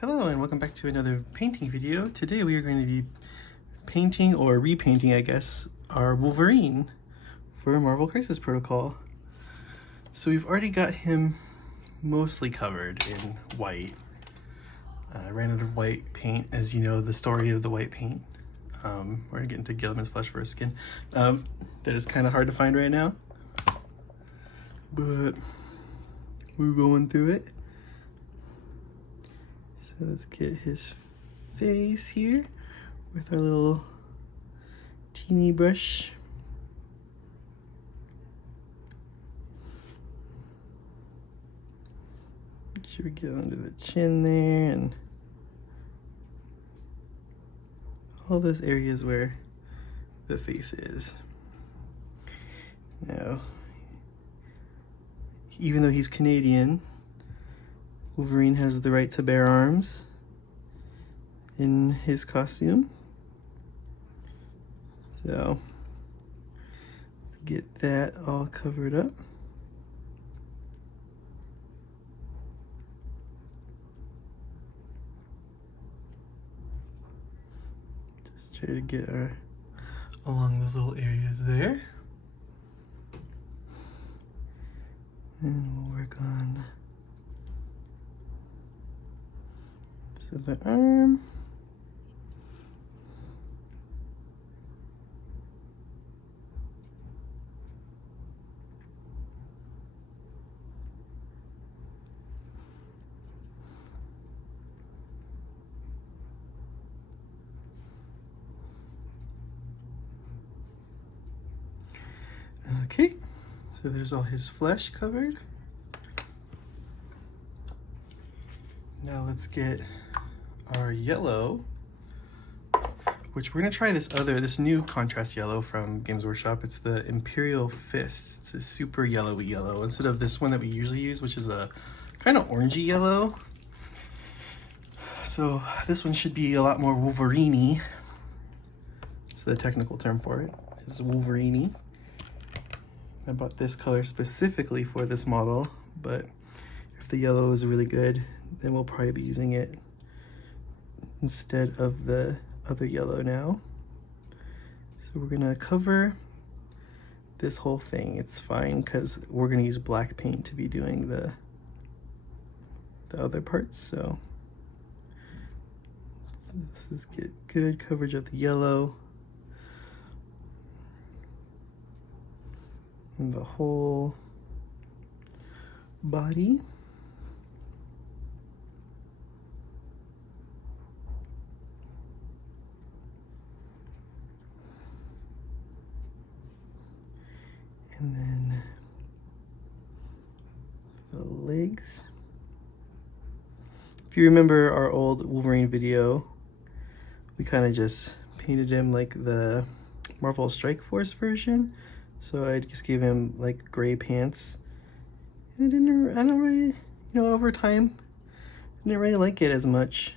Hello and welcome back to another painting video. Today we are going to be painting or repainting, I guess, our Wolverine for Marvel Crisis Protocol. So we've already got him mostly covered in white. I ran out of white paint, as you know the story of the white paint. We're gonna get into Gilliman's Flesh for his skin. That is kind of hard to find right now, but we're going through it. So let's get his face here with our little teeny brush. Make sure we get under the chin there and all those areas where the face is. Now, even though he's Canadian, Wolverine has the right to bear arms in his costume. So let's get that all covered up. Just try to get our along those little areas there. And we'll work on the arm. Okay, so there's all his flesh covered. Now let's get our yellow, which we're gonna try this new contrast yellow from Games Workshop. It's the Imperial Fist. It's a super yellowy yellow instead of this one that we usually use, which is a kind of orangey yellow. So this one should be a lot more Wolverine-y. It's the technical term for it, is Wolverine-y. I bought this color specifically for this model, but if the yellow is really good, then we'll probably be using it instead of the other yellow now. So we're gonna cover this whole thing. It's fine because we're gonna use black paint to be doing the other parts. So let's just get good coverage of the yellow and the whole body. And then the legs. If you remember our old Wolverine video, we kind of just painted him like the Marvel Strike Force version. So I just gave him like gray pants. And I don't really, over time, I didn't really like it as much.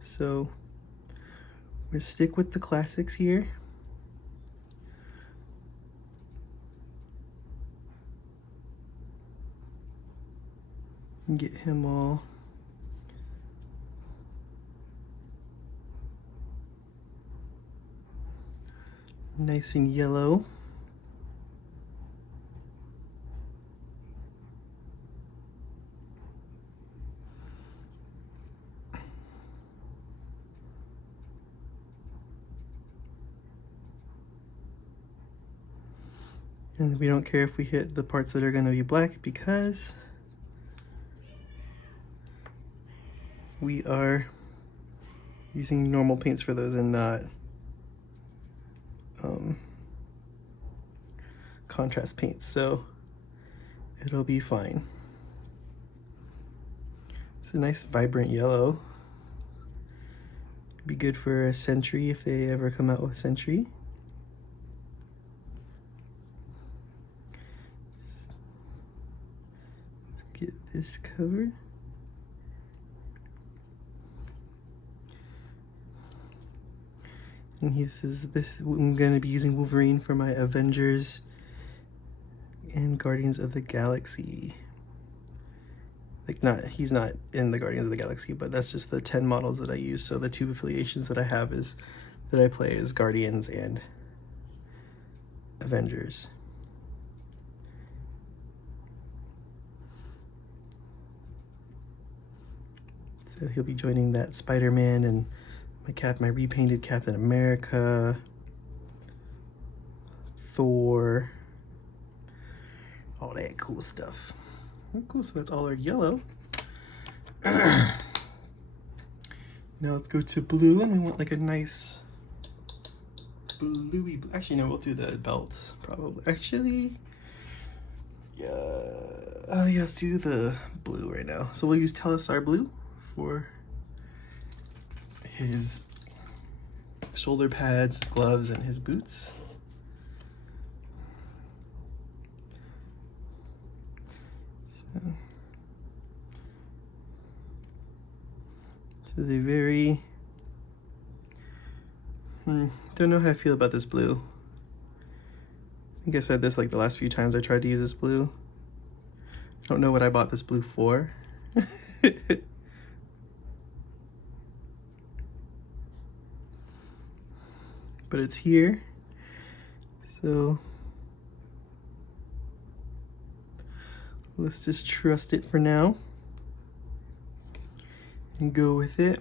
So we're gonna stick with the classics here. And get him all nice and yellow. And we don't care if we hit the parts that are going to be black because we are using normal paints for those and not contrast paints, so it'll be fine. It's a nice vibrant yellow. Be good for a Sentry if they ever come out with Sentry. Let's get this covered. And I'm going to be using Wolverine for my Avengers and Guardians of the Galaxy Like he's not in the Guardians of the Galaxy, but that's just the 10 models that I use. So the 2 affiliations that I have is that I play is Guardians and Avengers. So he'll be joining that Spider-Man and my repainted Captain America, Thor, all that cool stuff. Oh, cool, so that's all our yellow. Now let's go to blue, and we want like a nice bluey blue. Actually, no, we'll do the belt probably. Actually, yeah. Oh, yeah, let's do the blue right now. So we'll use Telestar blue for his shoulder pads, gloves, and his boots. So they very, don't know how I feel about this blue. I think I said this like the last few times I tried to use this blue. I don't know what I bought this blue for. But it's here. So let's just trust it for now and go with it.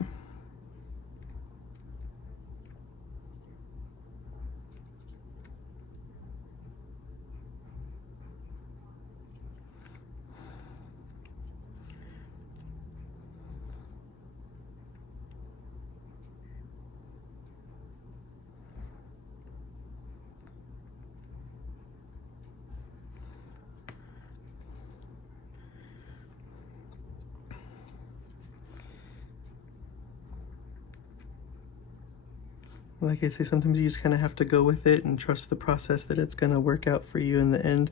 Like I say, sometimes you just kind of have to go with it and trust the process that it's going to work out for you in the end.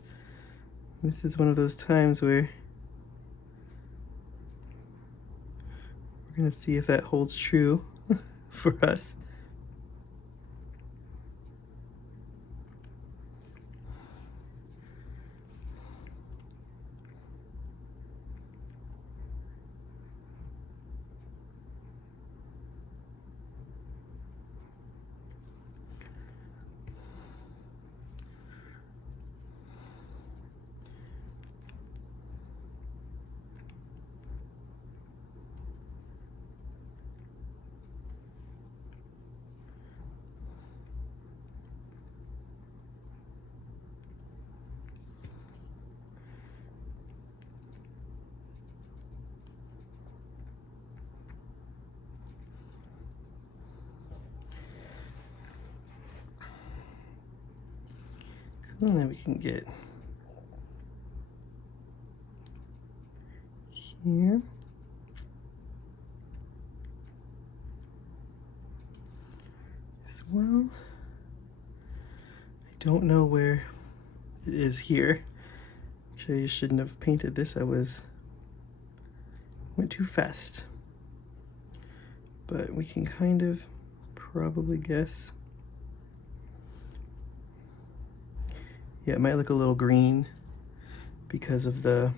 This is one of those times where we're going to see if that holds true for us. And then we can get here. As well. I don't know where it is here. Actually, I shouldn't have painted this. Went too fast. But we can kind of probably guess. Yeah, it might look a little green because of the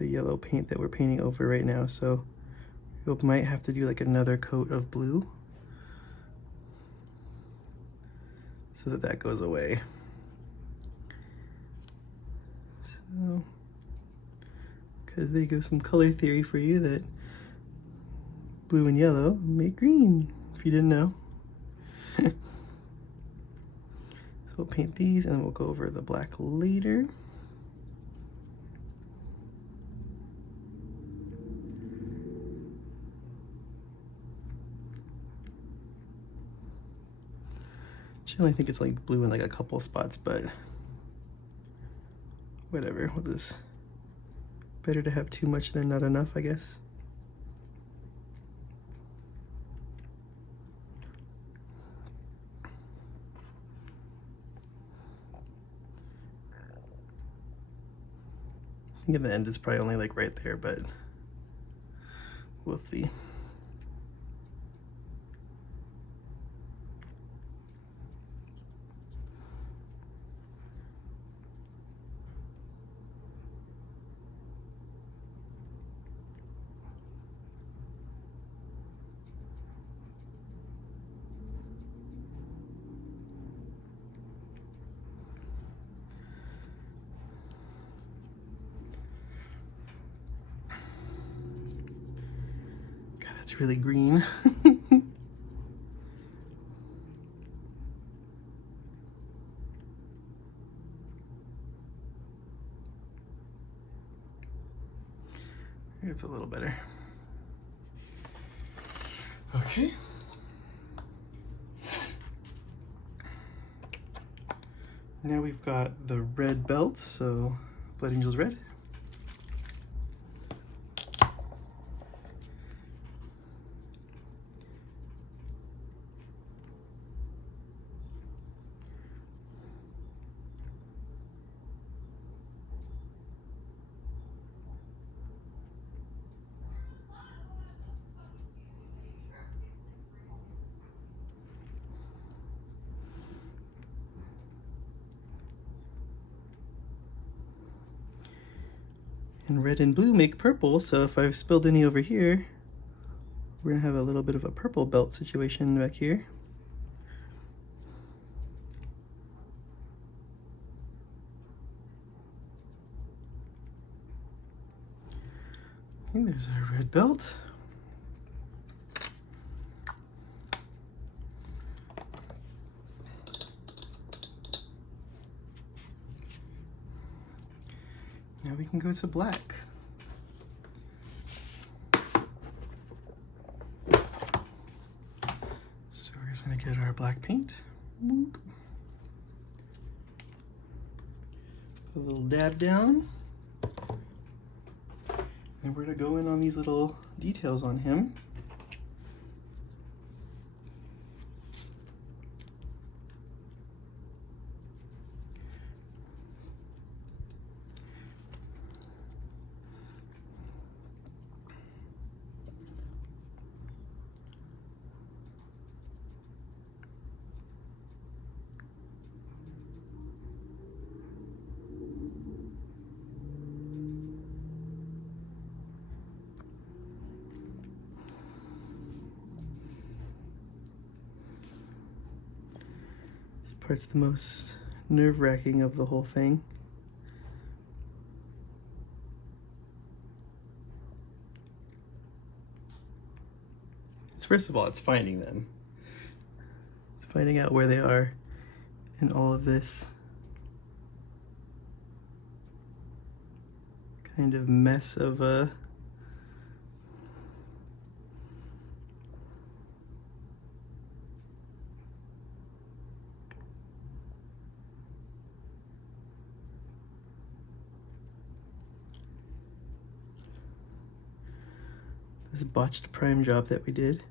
yellow paint that we're painting over right now. So we might have to do like another coat of blue so that goes away. So, because there you go, some color theory for you, that blue and yellow make green, if you didn't know. So we'll paint these and then we'll go over the black later. Generally, I think it's like blue in like a couple spots, but whatever. We'll just, better to have too much than not enough, I guess. I think at the end it's probably only like right there, but we'll see. That's really green. It's a little better. Okay. Now we've got the red belt, so Blood Angel's red. And red and blue make purple, so if I've spilled any over here, we're gonna have a little bit of a purple belt situation back here. And there's our red belt. Now we can go to black. So we're just gonna get our black paint. Put a little dab down. And we're gonna go in on these little details on him. Part's the most nerve-wracking of the whole thing. First of all, it's finding them. It's finding out where they are in all of this kind of mess of this botched prime job that we did.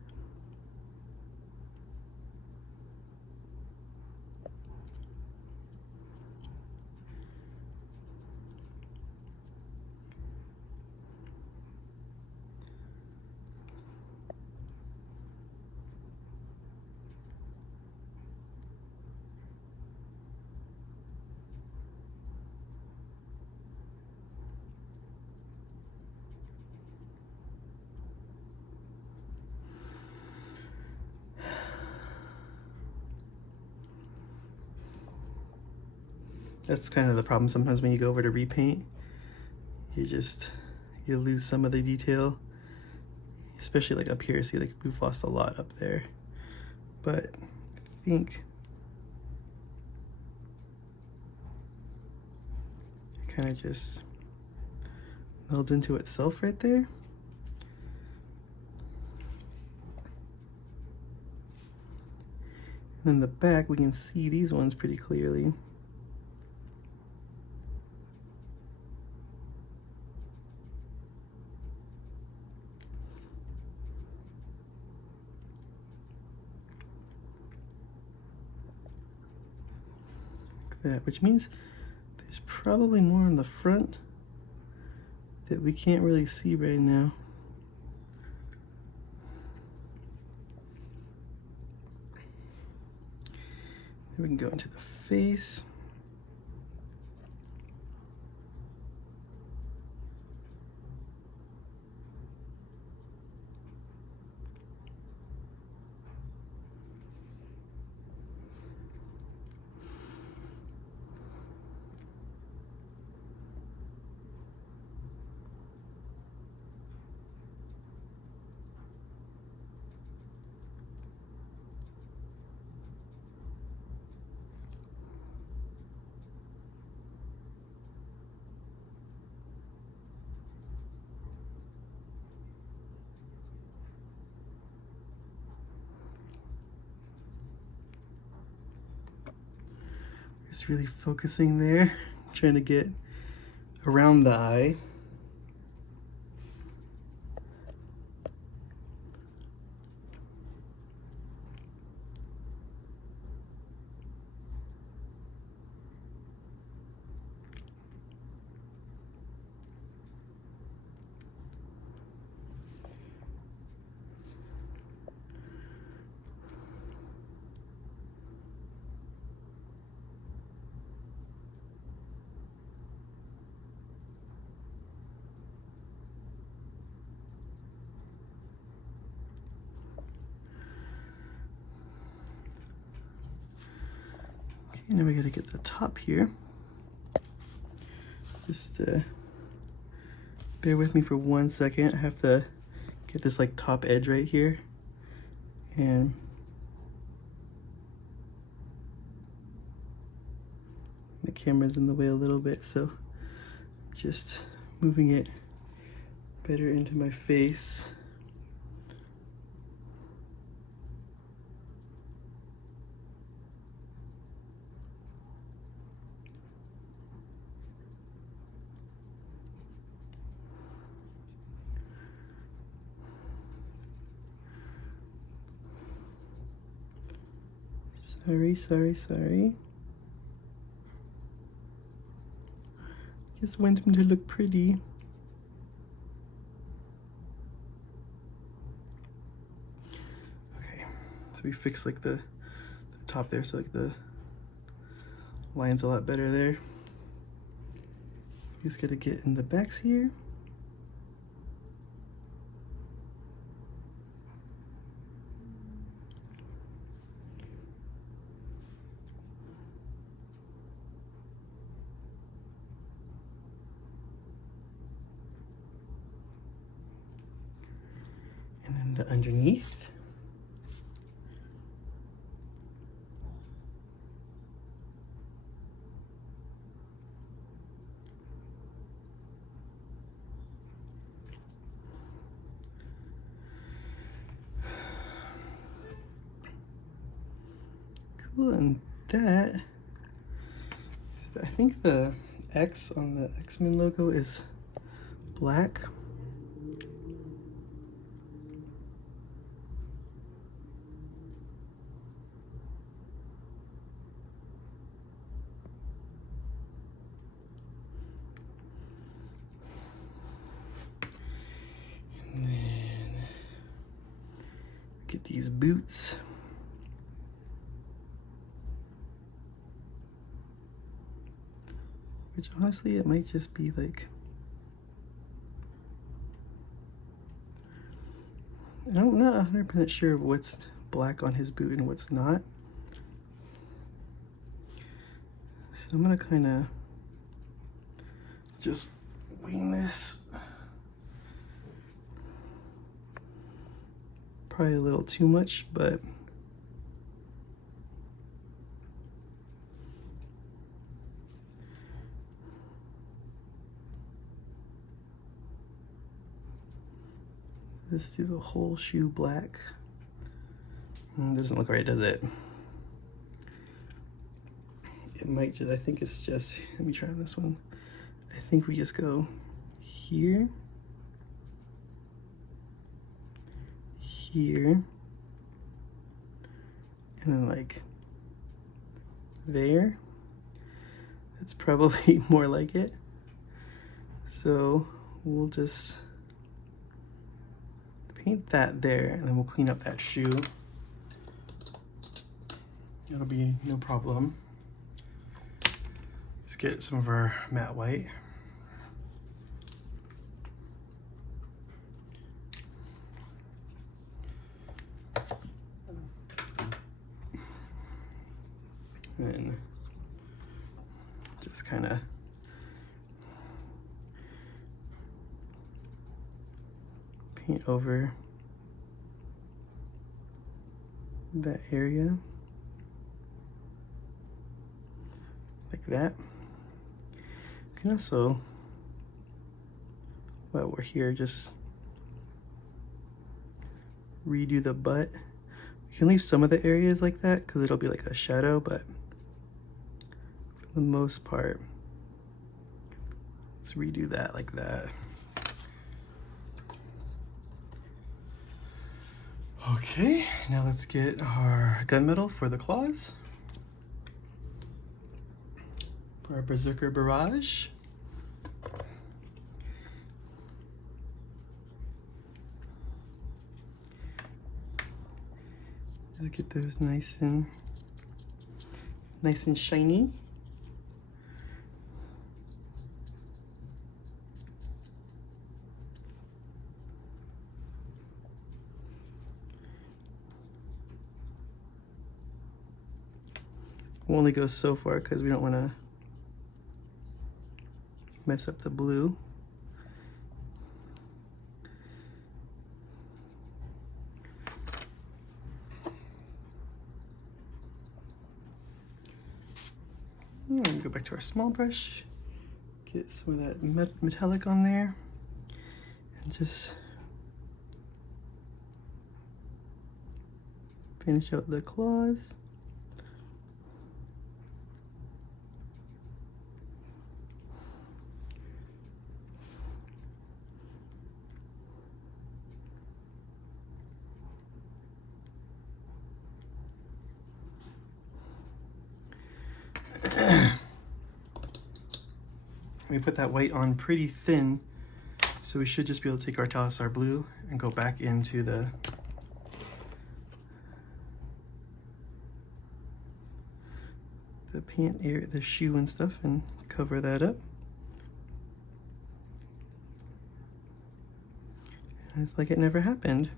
That's kind of the problem sometimes when you go over to repaint. You lose some of the detail, especially like up here. See, like we've lost a lot up there, but I think it kind of just melds into itself right there. And then the back, we can see these ones pretty clearly. That, which means there's probably more on the front that we can't really see right now. Then we can go into the face. Just really focusing there, trying to get around the eye. Okay, now we gotta get the top here. Just bear with me for 1 second. I have to get this like top edge right here, and the camera's in the way a little bit, so just moving it better into my face. Sorry. Just want him to look pretty. Okay, so we fixed like the top there, so like the line's a lot better there. Just gotta get in the backs here. And then the underneath. Cool, and that, I think the X on the X-Men logo is black. And then get these boots. Which honestly, it might just be like, I'm not 100% sure what's black on his boot and what's not. So I'm gonna kind of just wing this. Probably a little too much, but let's do the whole shoe black. Doesn't look right, does it? It might just, I think it's just, let me try on this one. I think we just go here, here, and then like there. That's probably more like it. So we'll just paint that there, and then we'll clean up that shoe. It'll be no problem. Let's get some of our matte white. And just kind of paint over that area like that. You can also, while we're here, just redo the butt. We can leave some of the areas like that because it'll be like a shadow, but the most part. Let's redo that like that. Okay, now let's get our gunmetal for the claws. For our Berserker Barrage. Look at those nice and shiny. We'll only go so far because we don't want to mess up the blue. Go back to our small brush, get some of that metallic on there, and just finish out the claws. We put that white on pretty thin, so we should just be able to take our Talisar blue and go back into the pant area, the shoe and stuff, and cover that up. And it's like it never happened.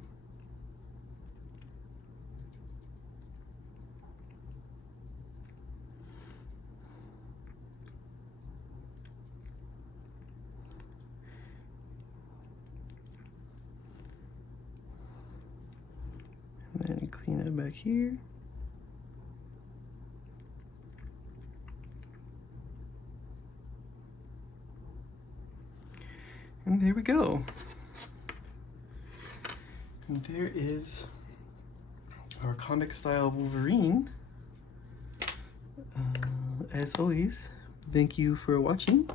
And then clean it back here. And there we go. And there is our comic style Wolverine. As always, thank you for watching.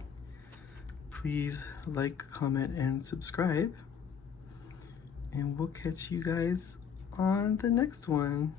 Please like, comment, and subscribe. And we'll catch you guys on the next one.